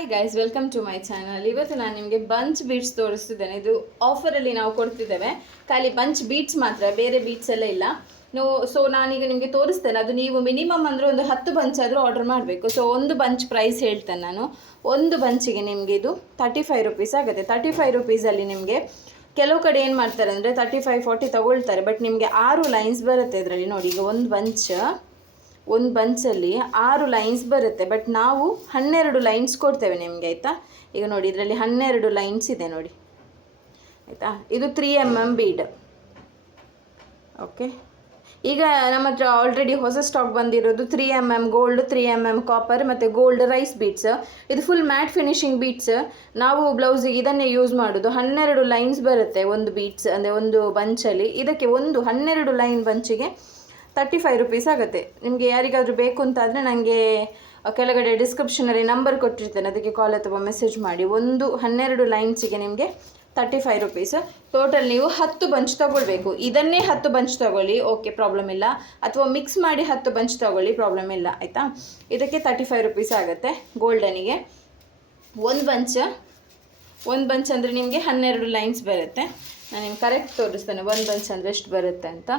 Hi guys, welcome to my channel. ಇವತ್ತು ನಾನು ನಿಮಗೆ ಬಂಚ್ ಬೀಟ್ಸ್ ತೋರಿಸ್ತಿದ್ದೇನೆ. ಇದು ಆಫರಲ್ಲಿ ನಾವು ಕೊಡ್ತಿದ್ದೇವೆ. ಖಾಲಿ ಬಂಚ್ ಬೀಟ್ಸ್ ಮಾತ್ರ, ಬೇರೆ ಬೀಟ್ಸ್ ಎಲ್ಲ ಇಲ್ಲ. ಸೊ ನಾನೀಗ ನಿಮಗೆ ತೋರಿಸ್ತೇನೆ. ಅದು ನೀವು ಮಿನಿಮಮ್ ಅಂದರೆ ಒಂದು 10 ಬಂಚ್ ಆದರೂ ಆರ್ಡರ್ ಮಾಡಬೇಕು. ಸೊ ಒಂದು ಬಂಚ್ ಪ್ರೈಸ್ ಹೇಳ್ತೇನೆ ನಾನು. ಒಂದು ಬಂಚಿಗೆ ನಿಮಗೆ ಇದು 35 ರುಪೀಸ್ ಆಗುತ್ತೆ. 35 ರುಪೀಸಲ್ಲಿ ನಿಮಗೆ ಕೆಲವು ಕಡೆ ಏನು ಮಾಡ್ತಾರೆ ಅಂದರೆ 35-40 ತಗೊಳ್ತಾರೆ. ಬಟ್ ನಿಮಗೆ 6 ಲೈನ್ಸ್ ಬರುತ್ತೆ ಇದರಲ್ಲಿ. ನೋಡಿ, ಈಗ ಒಂದು ಬಂಚಲ್ಲಿ 6 ಲೈನ್ಸ್ ಬರುತ್ತೆ. ಬಟ್ ನಾವು 12 ಲೈನ್ಸ್ ಕೊಡ್ತೇವೆ ನಿಮಗೆ, ಆಯಿತಾ. ಈಗ ನೋಡಿ, ಇದರಲ್ಲಿ 12 ಲೈನ್ಸ್ ಇದೆ ನೋಡಿ, ಆಯಿತಾ. ಇದು 3mm ಬೀಡ್. ಓಕೆ, ಈಗ ನಮ್ಮ ಹತ್ರ ಆಲ್ರೆಡಿ ಹೊಸ ಸ್ಟಾಕ್ ಬಂದಿರೋದು 3mm ಗೋಲ್ಡ್, 3mm ಕಾಪರ್ ಮತ್ತು ಗೋಲ್ಡ್ ರೈಸ್ ಬೀಟ್ಸ್. ಇದು ಫುಲ್ ಮ್ಯಾಟ್ ಫಿನಿಶಿಂಗ್ ಬೀಟ್ಸ್. ನಾವು ಬ್ಲೌಸಿಗೆ ಇದನ್ನೇ ಯೂಸ್ ಮಾಡೋದು. 12 ಲೈನ್ಸ್ ಬರುತ್ತೆ ಒಂದು ಬೀಟ್ಸ್, ಅಂದರೆ ಒಂದು ಬಂಚಲ್ಲಿ. ಇದಕ್ಕೆ 12 ಲೈನ್ ಬಂಚಿಗೆ 35 ರುಪೀಸ್ ಆಗುತ್ತೆ. ನಿಮಗೆ ಯಾರಿಗಾದರೂ ಬೇಕು ಅಂತಾದರೆ ನನಗೆ ಕೆಳಗಡೆ ಡಿಸ್ಕ್ರಿಪ್ಷನಲ್ಲಿ ನಂಬರ್ ಕೊಟ್ಟಿರ್ತೇನೆ, ಅದಕ್ಕೆ ಕಾಲ್ ಅಥವಾ ಮೆಸೇಜ್ ಮಾಡಿ. 12 ಲೈನ್ಸಿಗೆ ನಿಮಗೆ 35 ರುಪೀಸ್. ಟೋಟಲ್ ನೀವು 10 ಬಂಚ್ ತೊಗೊಳ್ಬೇಕು. ಇದನ್ನೇ 10 ಬಂಚ್ ತೊಗೊಳ್ಳಿ, ಓಕೆ, ಪ್ರಾಬ್ಲಮ್ ಇಲ್ಲ. ಅಥವಾ ಮಿಕ್ಸ್ ಮಾಡಿ 10 ಬಂಚ್ ತೊಗೊಳ್ಳಿ, ಪ್ರಾಬ್ಲಮ್ ಇಲ್ಲ, ಆಯಿತಾ. ಇದಕ್ಕೆ 35 ರುಪೀಸ್ ಆಗುತ್ತೆ. ಗೋಲ್ಡನಿಗೆ ಒಂದು ಬಂಚ್ ಅಂದರೆ ನಿಮಗೆ 12 ಲೈನ್ಸ್ ಬರುತ್ತೆ. ನಾನು ನಿಮ್ಗೆ ಕರೆಕ್ಟ್ ತೋರಿಸ್ತೇನೆ ಒಂದು ಬಂಚ್ ಅಂದರೆ ಎಷ್ಟು ಬರುತ್ತೆ ಅಂತ.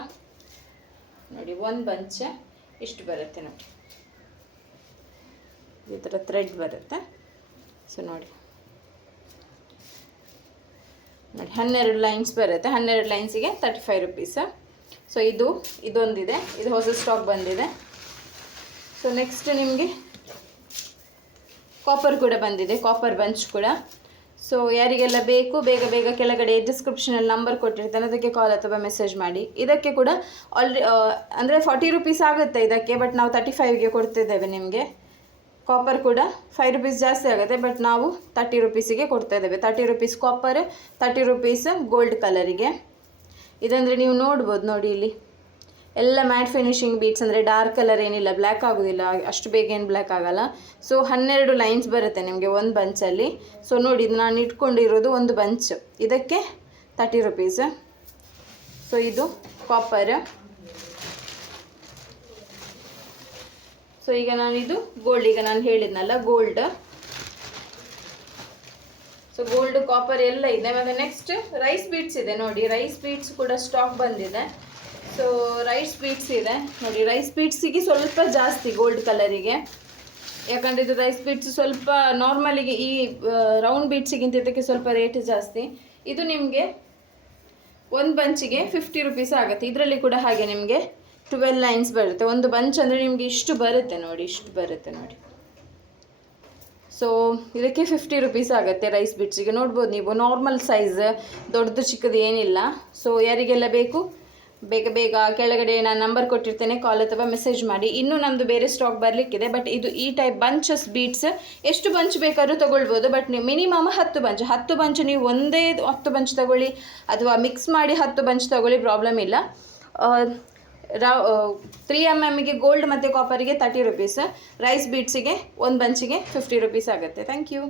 ನೋಡಿ, ಒಂದು ಬಂಚ್ ಇಷ್ಟು ಬರುತ್ತೆ ನೋಡಿ, ಈ ಥರ ಥ್ರೆಡ್ ಬರುತ್ತೆ. ಸೊ ನೋಡಿ 12 ಲೈನ್ಸ್ ಬರುತ್ತೆ. 12 ಲೈನ್ಸಿಗೆ 35 ರುಪೀಸ್. ಸೊ ಇದೊಂದಿದೆ, ಇದು ಹೊಸ ಸ್ಟಾಕ್ ಬಂದಿದೆ. ಸೊ ನೆಕ್ಸ್ಟ್ ನಿಮಗೆ ಕಾಪರ್ ಕೂಡ ಬಂದಿದೆ, ಕಾಪರ್ ಬಂಚ್ ಕೂಡ. ಸೊ ಯಾರಿಗೆಲ್ಲ ಬೇಕು ಬೇಗ ಕೆಳಗಡೆ ಡಿಸ್ಕ್ರಿಪ್ಷನಲ್ಲಿ ನಂಬರ್ ಕೊಟ್ಟಿರ್ತಾನೆ, ಅದಕ್ಕೆ ಕಾಲ್ ಅಥವಾ ಮೆಸೇಜ್ ಮಾಡಿ. ಇದಕ್ಕೆ ಕೂಡ ಅಂದರೆ 40 ರುಪೀಸ್ ಆಗುತ್ತೆ ಇದಕ್ಕೆ, ಬಟ್ ನಾವು 35ಗೆ ಕೊಡ್ತಿದ್ದೇವೆ ನಿಮಗೆ. ಕಾಪರ್ ಕೂಡ 5 ರುಪೀಸ್ ಜಾಸ್ತಿ ಆಗುತ್ತೆ, ಬಟ್ ನಾವು 30 ರುಪೀಸಿಗೆ ಕೊಡ್ತಾ ಇದ್ದೇವೆ. 30 ರುಪೀಸ್ ಕಾಪರ್, 30 ರುಪೀಸ್ ಗೋಲ್ಡ್ ಕಲರಿಗೆ. ಇದಂದರೆ ನೀವು ನೋಡ್ಬೋದು ನೋಡಿ, ಇಲ್ಲಿ ಎಲ್ಲ ಮ್ಯಾಟ್ ಫಿನಿಶಿಂಗ್ ಬೀಟ್ಸ್, ಅಂದರೆ ಡಾರ್ಕ್ ಕಲರ್ ಏನಿಲ್ಲ, ಬ್ಲ್ಯಾಕ್ ಆಗೋದಿಲ್ಲ, ಅಷ್ಟು ಬೇಗ ಏನು ಬ್ಲ್ಯಾಕ್ ಆಗೋಲ್ಲ. ಸೊ 12 ಲೈನ್ಸ್ ಬರುತ್ತೆ ನಿಮಗೆ ಒಂದು ಬಂಚಲ್ಲಿ. ಸೊ ನೋಡಿ, ಇದು ನಾನು ಇಟ್ಕೊಂಡಿರೋದು ಒಂದು ಬಂಚ್, ಇದಕ್ಕೆ 30 ರುಪೀಸ್. ಸೊ ಇದು ಕಾಪರ್. ಸೊ ಈಗ ನಾನಿದು ಗೋಲ್ಡ್, ಈಗ ನಾನು ಹೇಳಿದ್ನಲ್ಲ ಗೋಲ್ಡ್. ಸೊ ಗೋಲ್ಡ್, ಕಾಪರ್ ಎಲ್ಲ ಇದೆ. ಮತ್ತು ನೆಕ್ಸ್ಟ್ ರೈಸ್ ಬೀಟ್ಸ್ ಇದೆ ನೋಡಿ, ರೈಸ್ ಬೀಟ್ಸ್ ಕೂಡ ಸ್ಟಾಕ್ ಬಂದಿದೆ. ಸೊ ರೈಸ್ ಬೀಟ್ಸ್ ಇದೆ ನೋಡಿ. ರೈಸ್ ಬೀಟ್ಸಿಗೆ ಸ್ವಲ್ಪ ಜಾಸ್ತಿ ಗೋಲ್ಡ್ ಕಲರಿಗೆ, ಯಾಕಂದರೆ ಇದು ರೈಸ್ ಬೀಟ್ಸ್ ಸ್ವಲ್ಪ ನಾರ್ಮಲಿಗೆ ಈ ರೌಂಡ್ ಬೀಟ್ಸಿಗಿಂತ ಇದಕ್ಕೆ ಸ್ವಲ್ಪ ರೇಟ್ ಜಾಸ್ತಿ. ಇದು ನಿಮಗೆ ಒಂದು ಬಂಚಿಗೆ 50 ರುಪೀಸ್ ಆಗುತ್ತೆ. ಇದರಲ್ಲಿ ಕೂಡ ಹಾಗೆ ನಿಮಗೆ 12 ಲೈನ್ಸ್ ಬರುತ್ತೆ. ಒಂದು ಬಂಚ್ ಅಂದರೆ ನಿಮಗೆ ಇಷ್ಟು ಬರುತ್ತೆ ನೋಡಿ, ಇಷ್ಟು ಬರುತ್ತೆ ನೋಡಿ. ಸೊ ಇದಕ್ಕೆ 50 ರುಪೀಸ್ ಆಗುತ್ತೆ ರೈಸ್ ಬೀಟ್ಸಿಗೆ. ನೋಡ್ಬೋದು ನೀವು, ನಾರ್ಮಲ್ ಸೈಜ್, ದೊಡ್ಡದು ಚಿಕ್ಕದು ಏನಿಲ್ಲ. ಸೊ ಯಾರಿಗೆಲ್ಲ ಬೇಕು ಬೇಗ ಕೆಳಗಡೆ ನಾನು ನಂಬರ್ ಕೊಟ್ಟಿರ್ತೇನೆ, ಕಾಲ್ ಅಥವಾ ಮೆಸೇಜ್ ಮಾಡಿ. ಇನ್ನೂ ನಮ್ಮದು ಬೇರೆ ಸ್ಟಾಕ್ ಬರಲಿಕ್ಕಿದೆ. ಬಟ್ ಇದು ಈ ಟೈಪ್ ಬಂಚಸ್ ಬೀಟ್ಸ್ ಎಷ್ಟು ಬಂಚ್ ಬೇಕಾದ್ರೂ ತೊಗೊಳ್ಬೋದು. ಬಟ್ ನೀವು ಮಿನಿಮಮ್ 10 ಬಂಚ್ ನೀವು ಒಂದೇ 10 ಬಂಚ್ ತೊಗೊಳ್ಳಿ, ಅಥವಾ ಮಿಕ್ಸ್ ಮಾಡಿ 10 ಬಂಚ್ ತೊಗೊಳ್ಳಿ, ಪ್ರಾಬ್ಲಮ್ ಇಲ್ಲ. 3mmಗೆ ಗೋಲ್ಡ್ ಮತ್ತು ಕಾಪರಿಗೆ 30 ರುಪೀಸ್, ರೈಸ್ ಬೀಟ್ಸಿಗೆ ಒಂದು ಬಂಚಿಗೆ 50 ರುಪೀಸ್ ಆಗುತ್ತೆ. Thank you.